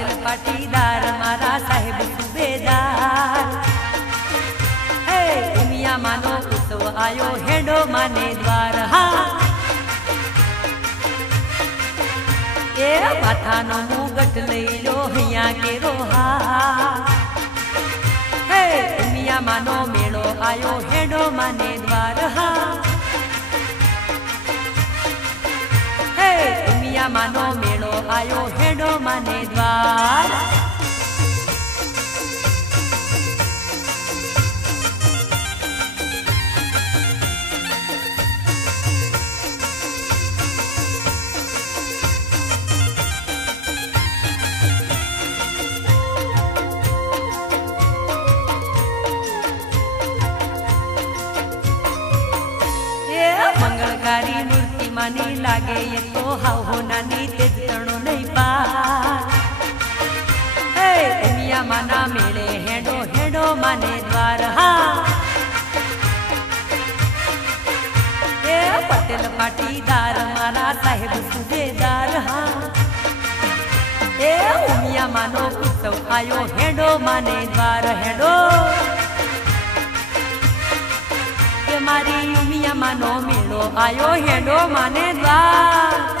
पटेल पाटीदार मारा साहेब सुबेदार हे उमिया मानो उत्सव आयो हेडो माने द्वार हाँ ए माथानो मुगट लई लो हिया के रोहा हे उमिया मानो मेलो आयो हेडो माने द्वार हाँ हे उमिया मानो मेलो आयो हेडो माने द्वार मंगलकारी मूर्ति मानी लागे ये तो हाव नानी तेज तणो नहीं पार हे उमिया माना मेले हेडो हेडो माने द्वार हाँ ए पटेल पाटीदार मारा साहेब सुबेदार हाँ ए उमिया मानो उत्सव आयो हेडो माने द्वार हेडो मारी उमिया मानो मेलो आयो हेडो माने द्वार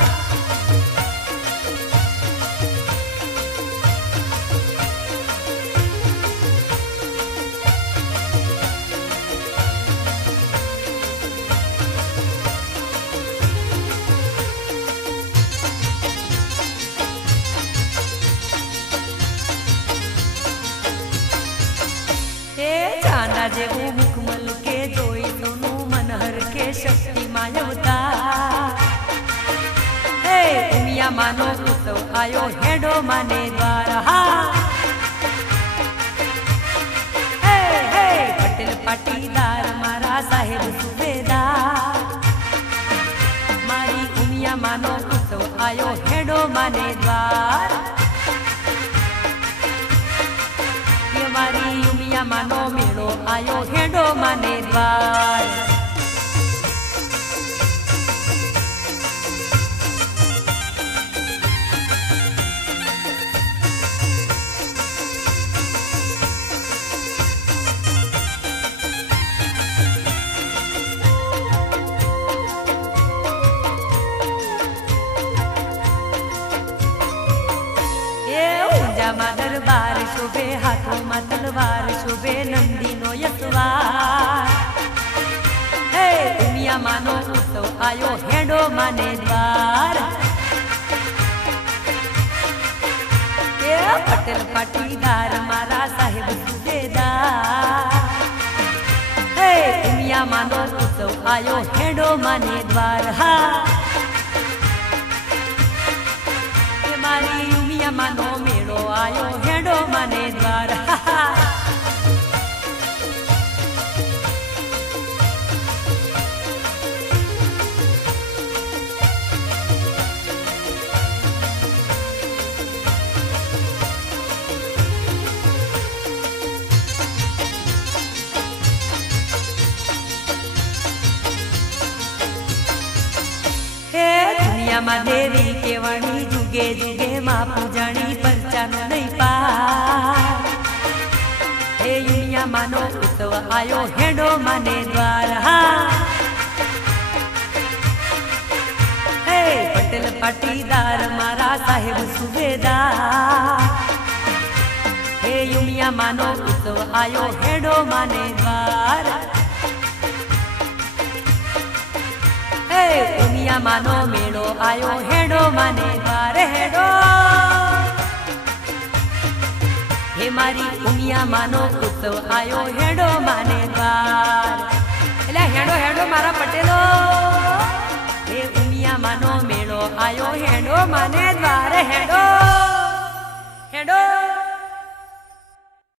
चांदा जेवू मुखमल के जोई सोनू मनहर के शक्ति मायवता हे उमिया मानो उत्सव आयो हेडो माने द्वार हे हे पटेल पाटीदार मारा साहेब सुबेदार मारी उमिया मानो उत्सव आयो हेडो माने द्वार मारी उमिया मानो मेलो आयो हेडो माने द्वार दरबार शोभे हाथों में तलवार शोभे नंदी नो यसवार हे उमिया मानो उत्सव आयो हेडो माने द्वार ए पटेल पाटीदार मारा साहेब सुबेदार हे उमिया मानो उत्सव आयो हेडो माने द्वार हाँ मारी उमिया मानो मेलो आयो हेडो माने द्वार दुनिया में देवी केवाणी जुगे जुगे माँ पूजाणी परचानो नहीं पार हे दुनिया मानो उत्सव आयो हेडो माने द्वार हे पटेल पाटीदार मारा साहेब सुबेदार हे दुनिया मानो उत्सव आयो हेडो माने द्वार उमिया मानो मेलो आयो हेडो माने द्वार हेडो हे मारी उमिया मानो उत्सव आयो हेडो माने द्वार एला हेडो हेडो मारा पटेलो हे उमिया मानो मेलो आयो हेडो माने द्वार हेडो।